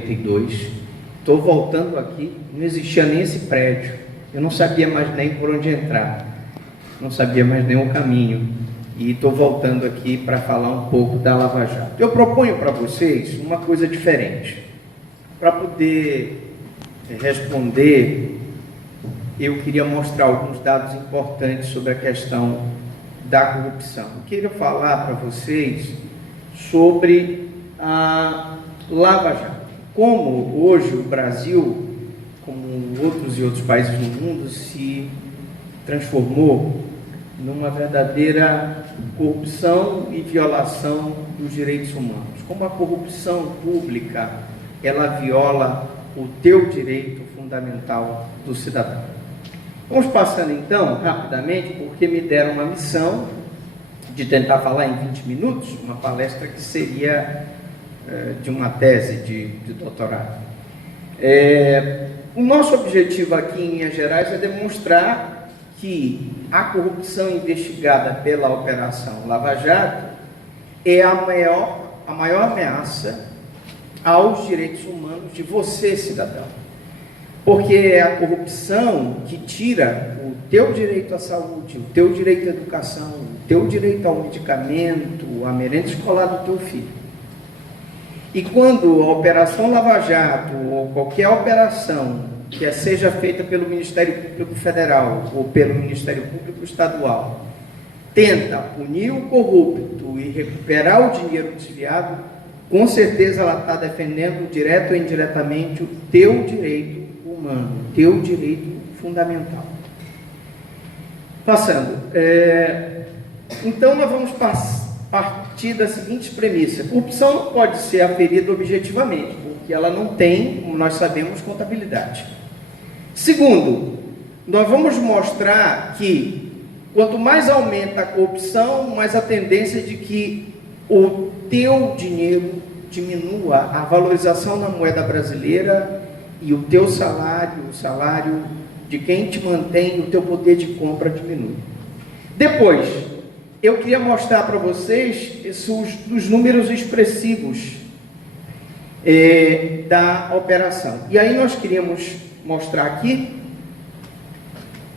1992, estou voltando aqui, não existia nem esse prédio, eu não sabia mais nem por onde entrar, não sabia mais nem o caminho, e estou voltando aqui para falar um pouco da Lava Jato. Eu proponho para vocês uma coisa diferente. Para poder responder, eu queria mostrar alguns dados importantes sobre a questão da corrupção. Eu queria falar para vocês sobre a Lava Jato. Como hoje o Brasil, como outros e outros países do mundo, se transformou numa verdadeira corrupção e violação dos direitos humanos. Como a corrupção pública, ela viola o teu direito fundamental do cidadão. Vamos passando então, rapidamente, porque me deram uma missão de tentar falar em 20 minutos, uma palestra que seria de uma tese de doutorado. O nosso objetivo aqui em Minas Gerais é demonstrar que a corrupção investigada pela Operação Lava Jato é a maior ameaça aos direitos humanos de você, cidadão. Porque é a corrupção que tira o teu direito à saúde, o teu direito à educação, o teu direito ao medicamento, à merenda escolar do teu filho. E quando a Operação Lava Jato, ou qualquer operação que seja feita pelo Ministério Público Federal ou pelo Ministério Público Estadual, tenta punir o corrupto e recuperar o dinheiro desviado, com certeza ela está defendendo, direto ou indiretamente, o teu direito humano, o teu direito fundamental. Passando. Então, nós vamos partir da seguinte premissa. Corrupção não pode ser aferida objetivamente, porque ela não tem, como nós sabemos, contabilidade. Segundo, nós vamos mostrar que quanto mais aumenta a corrupção, mais a tendência de que o teu dinheiro diminua, a valorização da moeda brasileira e o teu salário, o salário de quem te mantém, o teu poder de compra diminui. Depois, eu queria mostrar para vocês os números expressivos da operação. E aí nós queríamos mostrar aqui,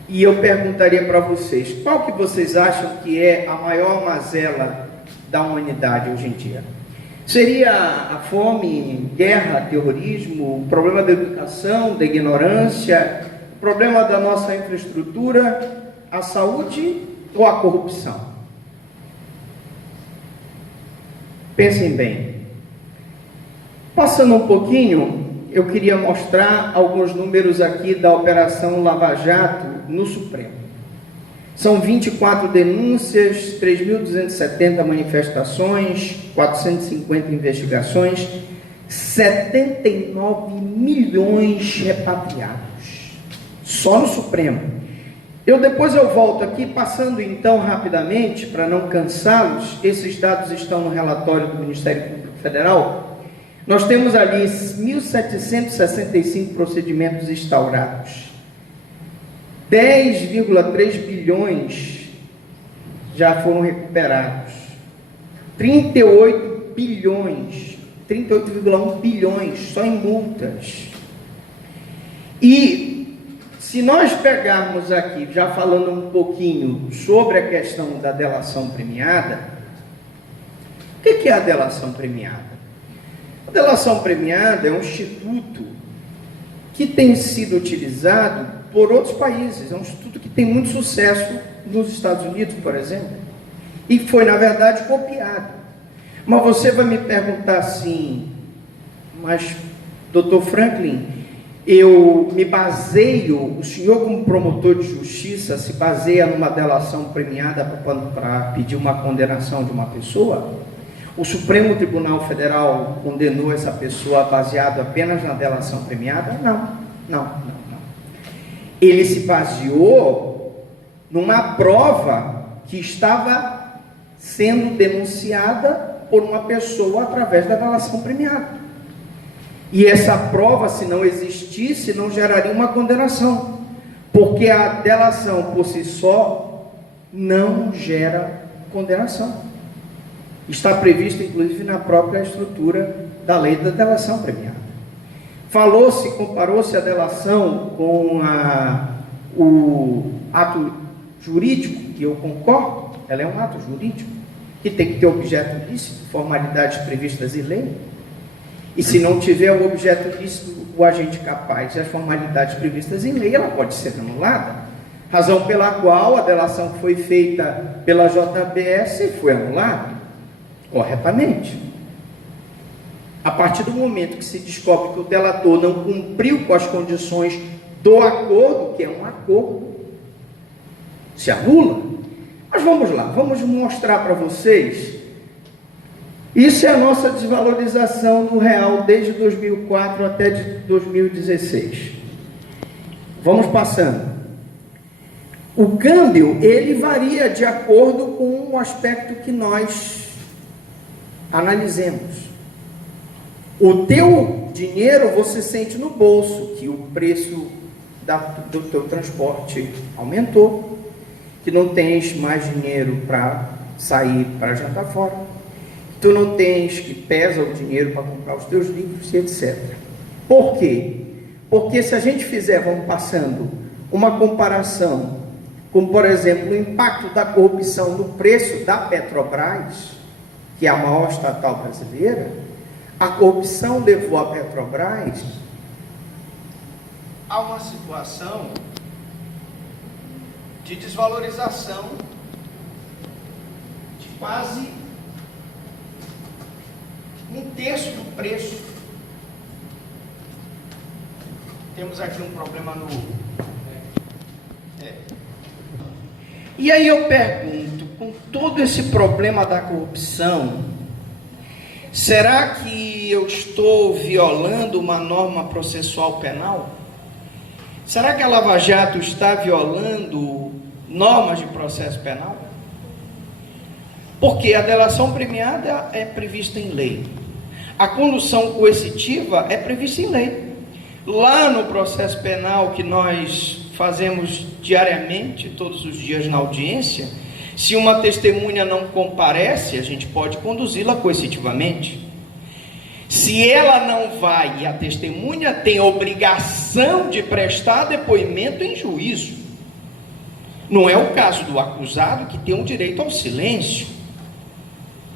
e eu perguntaria para vocês, qual que vocês acham que é a maior mazela da humanidade hoje em dia? Seria a fome, guerra, terrorismo, o problema da educação, da ignorância, o problema da nossa infraestrutura, a saúde ou a corrupção? Pensem bem. Passando um pouquinho, eu queria mostrar alguns números aqui da Operação Lava Jato no Supremo. São 24 denúncias, 3.270 manifestações, 450 investigações, 79 milhões repatriados, só no Supremo. Depois eu volto aqui, passando então rapidamente, para não cansá-los, esses dados estão no relatório do Ministério Público Federal. Nós temos ali 1.765 procedimentos instaurados, 10,3 bilhões já foram recuperados, 38 bilhões, 38,1 bilhões só em multas. E se nós pegarmos aqui, já falando um pouquinho sobre a questão da delação premiada, o que é a delação premiada? A delação premiada é um instituto que tem sido utilizado por outros países, é um instituto que tem muito sucesso nos Estados Unidos, por exemplo, e foi, na verdade, copiado. Mas você vai me perguntar assim, mas, doutor Franklin, eu me baseio, o senhor como promotor de justiça se baseia numa delação premiada para pedir uma condenação de uma pessoa? O Supremo Tribunal Federal condenou essa pessoa baseado apenas na delação premiada? Não. Ele se baseou numa prova que estava sendo denunciada por uma pessoa através da delação premiada. E essa prova, se não existisse, não geraria uma condenação, porque a delação por si só não gera condenação. Está previsto, inclusive, na própria estrutura da lei da delação premiada. comparou-se a delação com o ato jurídico, e eu concordo, ela é um ato jurídico, que tem que ter objeto lícito, formalidades previstas em lei, e se não tiver o objeto lícito, o agente capaz e as formalidades previstas em lei, ela pode ser anulada, razão pela qual a delação que foi feita pela JBS foi anulada, corretamente. A partir do momento que se descobre que o delator não cumpriu com as condições do acordo, que é um acordo, se anula. Mas vamos lá, vamos mostrar para vocês. Isso é a nossa desvalorização do real desde 2004 até 2016. Vamos passando. O câmbio, ele varia de acordo com o aspecto que nós analisemos. O teu dinheiro você sente no bolso, que o preço do teu transporte aumentou, que não tens mais dinheiro para sair para jantar fora, que tu não tens, que pesa o dinheiro para comprar os teus livros e etc. Por quê? Porque se a gente fizer, vamos passando, uma comparação com, por exemplo, o impacto da corrupção no preço da Petrobras, que é a maior estatal brasileira, a corrupção levou a Petrobras a uma situação de desvalorização de quase um terço do preço. Temos aqui um problema no... E aí eu pergunto, com todo esse problema da corrupção, será que eu estou violando uma norma processual penal? Será que a Lava Jato está violando normas de processo penal? Porque a delação premiada é prevista em lei. A condução coercitiva é prevista em lei. Lá no processo penal que nós fazemos diariamente, todos os dias na audiência, se uma testemunha não comparece, a gente pode conduzi-la coercitivamente. Se ela não vai e a testemunha tem a obrigação de prestar depoimento em juízo. Não é o caso do acusado, que tem um direito ao silêncio,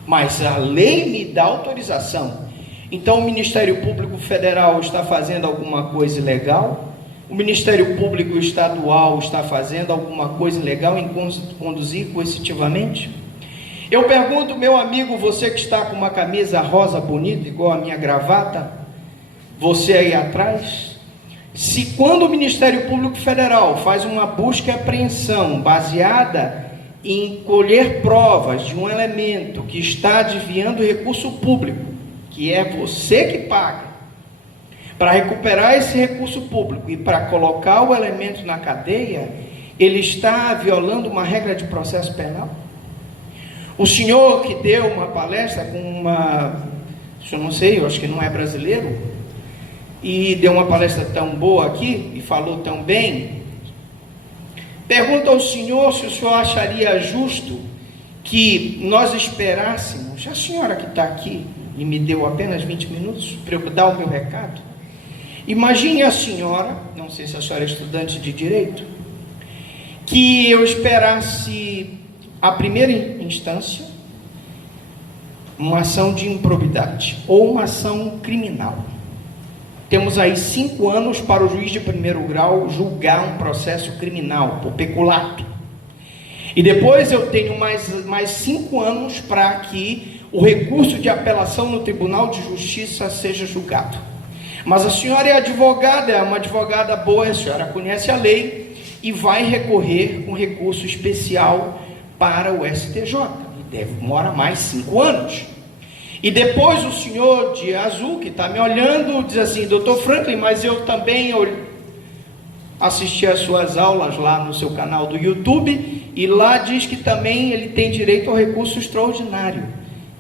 mas a lei me dá autorização. Então o Ministério Público Federal está fazendo alguma coisa ilegal? O Ministério Público Estadual está fazendo alguma coisa ilegal em conduzir coercitivamente? Eu pergunto, meu amigo, você que está com uma camisa rosa bonita, igual a minha gravata, você aí atrás, se quando o Ministério Público Federal faz uma busca e apreensão baseada em colher provas de um elemento que está desviando recurso público, que é você que paga, para recuperar esse recurso público e para colocar o elemento na cadeia, ele está violando uma regra de processo penal? O senhor que deu uma palestra com eu não sei, eu acho que não é brasileiro, e deu uma palestra tão boa aqui, e falou tão bem, pergunta ao senhor se o senhor acharia justo que nós esperássemos, a senhora que está aqui, e me deu apenas 20 minutos para eu dar o meu recado, imagine a senhora, não sei se a senhora é estudante de direito, que eu esperasse a primeira instância uma ação de improbidade ou uma ação criminal. Temos aí 5 anos para o juiz de primeiro grau julgar um processo criminal por peculato. E depois eu tenho mais 5 anos para que o recurso de apelação no Tribunal de Justiça seja julgado. Mas a senhora é advogada, é uma advogada boa, a senhora conhece a lei e vai recorrer com recurso especial para o STJ. E demora mais 5 anos. E depois o senhor de azul, que está me olhando, diz assim, doutor Franklin, mas eu também assisti às suas aulas lá no seu canal do YouTube, e lá diz que também ele tem direito ao recurso extraordinário.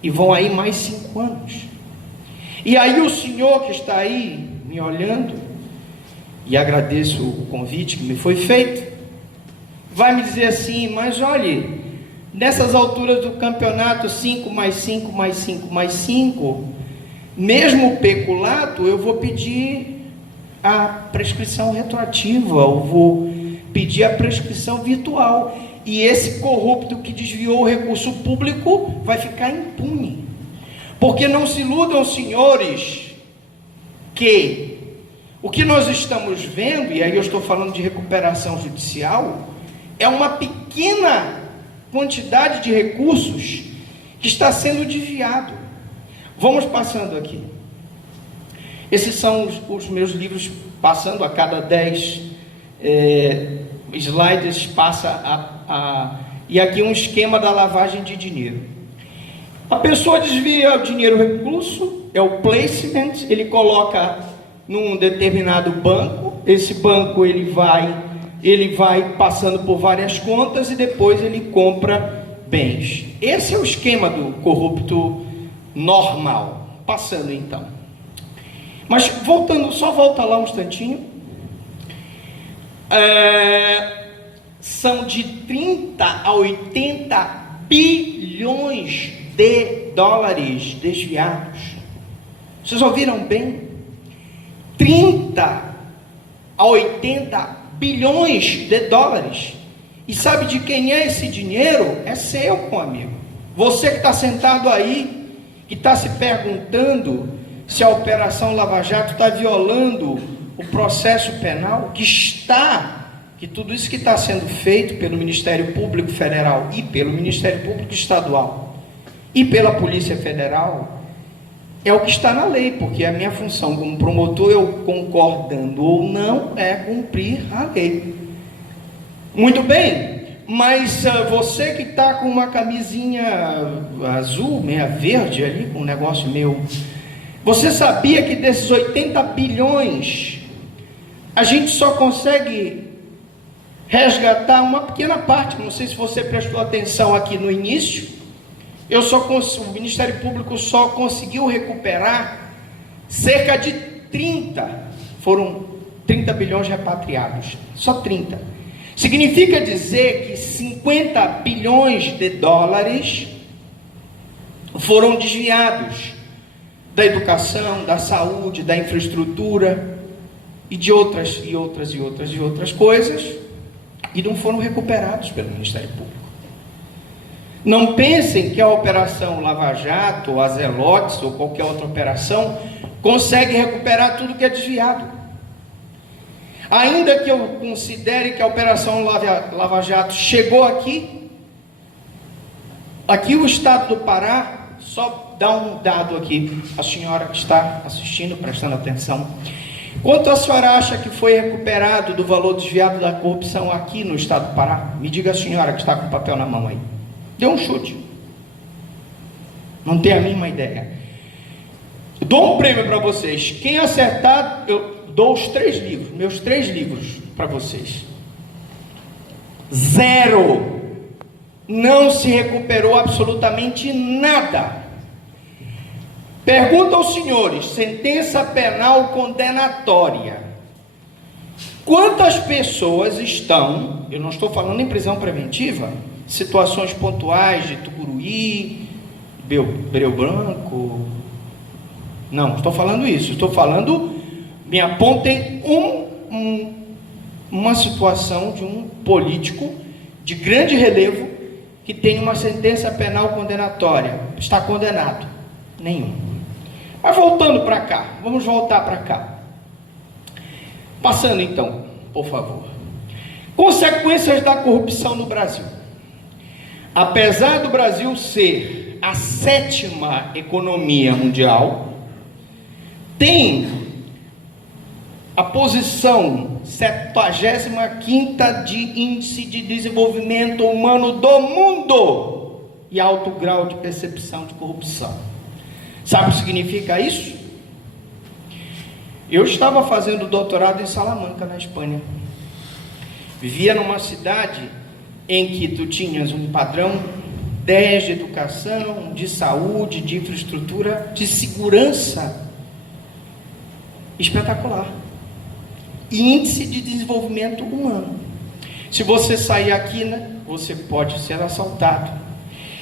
E vão aí mais 5 anos. E aí o senhor que está aí me olhando, e agradeço o convite que me foi feito, vai me dizer assim, mas olhe, nessas alturas do campeonato, 5 mais 5 mais 5 mais 5, mesmo peculato, eu vou pedir a prescrição retroativa, eu vou pedir a prescrição virtual. E esse corrupto que desviou o recurso público vai ficar impune. Porque não se iludam, senhores, que o que nós estamos vendo, e aí eu estou falando de recuperação judicial, é uma pequena quantidade de recursos que está sendo desviado. Vamos passando aqui. Esses são os meus livros, passando a cada 10 slides, e aqui um esquema da lavagem de dinheiro. A pessoa desvia o dinheiro recurso, é o placement, ele coloca num determinado banco, esse banco ele vai passando por várias contas e depois ele compra bens. Esse é o esquema do corrupto normal. Passando então. Mas voltando, só volta lá um instantinho. São de 30 a 80 bilhões de dólares desviados. Vocês ouviram bem? 30 a 80 bilhões de dólares. E sabe de quem é esse dinheiro? É seu, meu amigo. Você que está sentado aí, que está se perguntando se a Operação Lava Jato está violando o processo penal, que tudo isso que está sendo feito pelo Ministério Público Federal e pelo Ministério Público Estadual e pela Polícia Federal, é o que está na lei, porque a minha função como promotor, eu concordando ou não, é cumprir a lei. Muito bem, mas você que está com uma camisinha azul, meia verde ali, com um negócio meio... Você sabia que desses 80 bilhões, a gente só consegue resgatar uma pequena parte? Não sei se você prestou atenção aqui no início. O Ministério Público só conseguiu recuperar cerca de 30 bilhões repatriados, só 30. Significa dizer que 50 bilhões de dólares foram desviados da educação, da saúde, da infraestrutura e de outras coisas, e não foram recuperados pelo Ministério Público. Não pensem que a Operação Lava Jato, ou a Zelotes, ou qualquer outra operação, consegue recuperar tudo que é desviado. Ainda que eu considere que a Operação Lava Jato chegou aqui o Estado do Pará, só dá um dado aqui, a senhora que está assistindo, prestando atenção. Quanto a senhora acha que foi recuperado do valor desviado da corrupção aqui no Estado do Pará? Me diga a senhora que está com o papel na mão aí. Dê um chute. Não tem a mínima ideia. Dou um prêmio para vocês. Quem acertar, eu dou os 3 livros, meus 3 livros para vocês. 0. Não se recuperou absolutamente nada. Pergunta aos senhores: sentença penal condenatória. Quantas pessoas estão, eu não estou falando em prisão preventiva, situações pontuais de Tucuruí, Breu Branco, não estou falando isso, estou falando, me apontem uma situação de um político de grande relevo que tem uma sentença penal condenatória, está condenado. Nenhum. Mas voltando para cá, vamos voltar para cá. Passando então, por favor. Consequências da corrupção no Brasil. Apesar do Brasil ser a 7ª economia mundial, tem a posição 75ª de índice de desenvolvimento humano do mundo e alto grau de percepção de corrupção. Sabe o que significa isso? Eu estava fazendo doutorado em Salamanca, na Espanha. Vivia numa cidade em que tu tinhas um padrão 10 de educação, de saúde, de infraestrutura, de segurança espetacular. E índice de desenvolvimento humano. Se você sair aqui, você pode ser assaltado.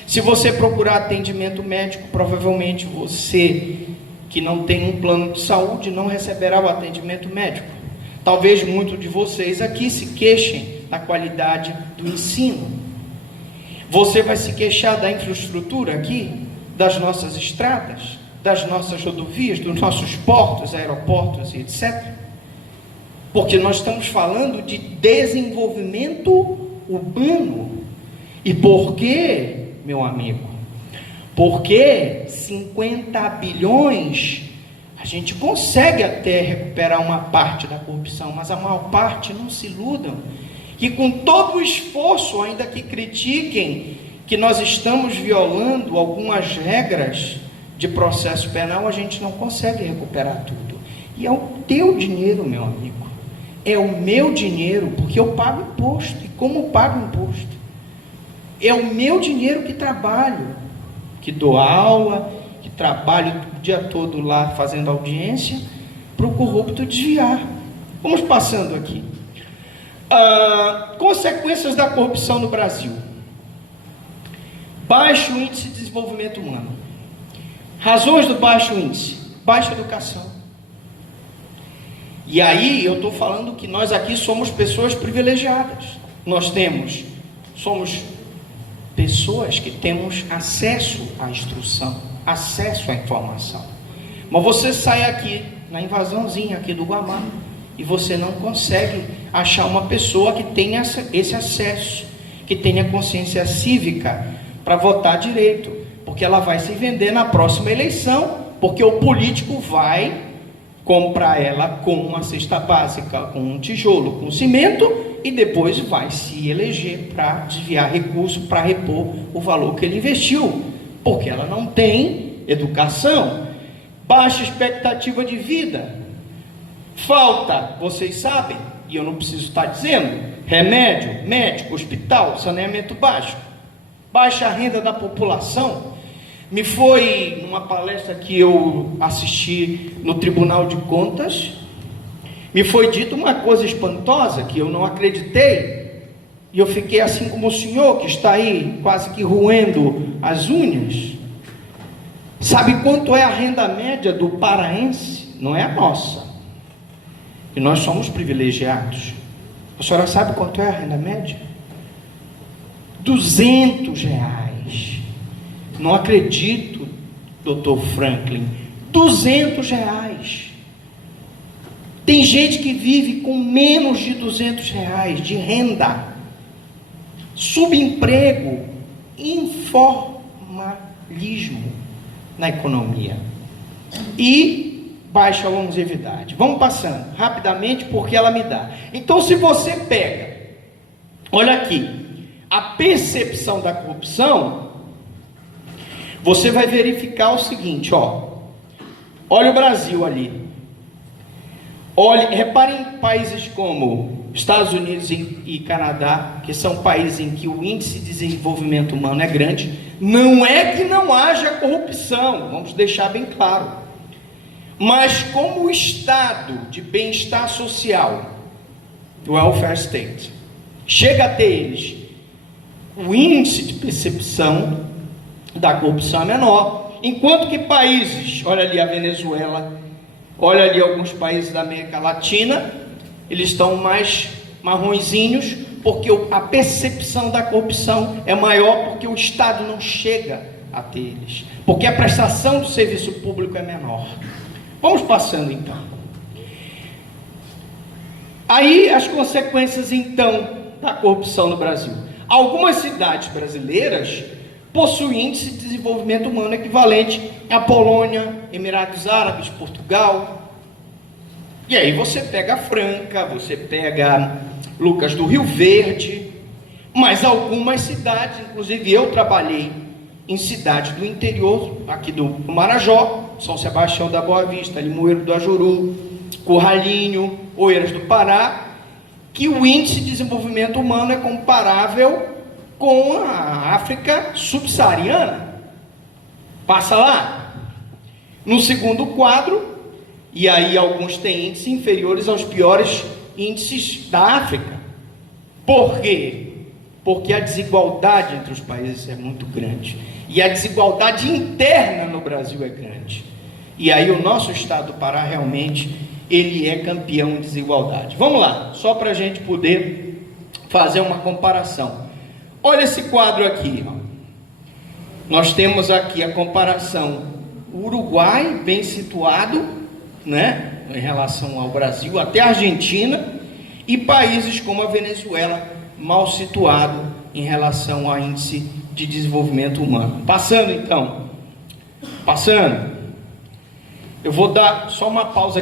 Se você procurar atendimento médico, provavelmente você que não tem um plano de saúde não receberá o atendimento médico. Talvez muitos de vocês aqui se queixem da qualidade do ensino. Você vai se queixar da infraestrutura aqui, das nossas estradas, das nossas rodovias, dos nossos portos, aeroportos e etc. Porque nós estamos falando de desenvolvimento urbano. E por quê, meu amigo? Porque 50 bilhões, a gente consegue até recuperar uma parte da corrupção, mas a maior parte, não se iludam, que com todo o esforço, ainda que critiquem que nós estamos violando algumas regras de processo penal, a gente não consegue recuperar tudo. E é o teu dinheiro, meu amigo, é o meu dinheiro, porque eu pago imposto. E como pago imposto? É o meu dinheiro que trabalho, que dou aula, que trabalho o dia todo lá fazendo audiência, para o corrupto desviar. Vamos passando aqui. Consequências da corrupção no Brasil: baixo índice de desenvolvimento humano. Razões do baixo índice: baixa educação. E aí eu estou falando que nós aqui somos pessoas privilegiadas. Somos pessoas que temos acesso à instrução, acesso à informação. Mas você sai aqui, na invasãozinha aqui do Guamá, e você não consegue achar uma pessoa que tenha esse acesso, que tenha consciência cívica para votar direito, porque ela vai se vender na próxima eleição, porque o político vai comprar ela com uma cesta básica, com um tijolo, com cimento, e depois vai se eleger para desviar recurso, para repor o valor que ele investiu, porque ela não tem educação, baixa expectativa de vida, falta, vocês sabem, e eu não preciso estar dizendo, remédio, médico, hospital, saneamento básico, baixa renda da população. Me foi numa palestra que eu assisti no Tribunal de Contas, me foi dito uma coisa espantosa que eu não acreditei, e eu fiquei assim como o senhor que está aí quase que roendo as unhas. Sabe quanto é a renda média do paraense? Não é a nossa, e nós somos privilegiados. A senhora sabe quanto é a renda média? R$200. Não acredito, doutor Franklin, R$200. Tem gente que vive com menos de R$200 de renda. Subemprego, informalismo na economia e baixa longevidade. Vamos passando rapidamente porque ela me dá. Então, se você pega, olha aqui, a percepção da corrupção, você vai verificar o seguinte, olha o Brasil ali. Olhe, reparem em países como Estados Unidos e Canadá, que são países em que o índice de desenvolvimento humano é grande. Não é que não haja corrupção, vamos deixar bem claro. Mas como o estado de bem-estar social, o welfare state, chega a ter eles, o índice de percepção da corrupção é menor. Enquanto que países, olha ali a Venezuela, olha ali alguns países da América Latina, eles estão mais marronzinhos, porque a percepção da corrupção é maior, porque o Estado não chega a ter eles, porque a prestação do serviço público é menor. Vamos passando então. Aí as consequências então da corrupção no Brasil. Algumas cidades brasileiras possuem índice de desenvolvimento humano equivalente à Polônia, Emirados Árabes, Portugal. E aí você pega Franca, você pega Lucas do Rio Verde, mas algumas cidades, inclusive eu trabalhei em cidades do interior, aqui do Marajó, São Sebastião da Boa Vista, Limoeiro do Ajuru, Curralinho, Oeiras do Pará, que o índice de desenvolvimento humano é comparável com a África subsaariana. Passa lá. No segundo quadro, e aí alguns têm índices inferiores aos piores índices da África. Por quê? Porque a desigualdade entre os países é muito grande. E a desigualdade interna no Brasil é grande. E aí o nosso estado do Pará realmente, ele é campeão em desigualdade. Vamos lá, só para a gente poder fazer uma comparação. Olha esse quadro aqui, ó. Nós temos aqui a comparação, o Uruguai bem situado, né, em relação ao Brasil, até a Argentina, e países como a Venezuela, mal situado em relação ao índice de desenvolvimento humano. Passando, eu vou dar só uma pausa aqui.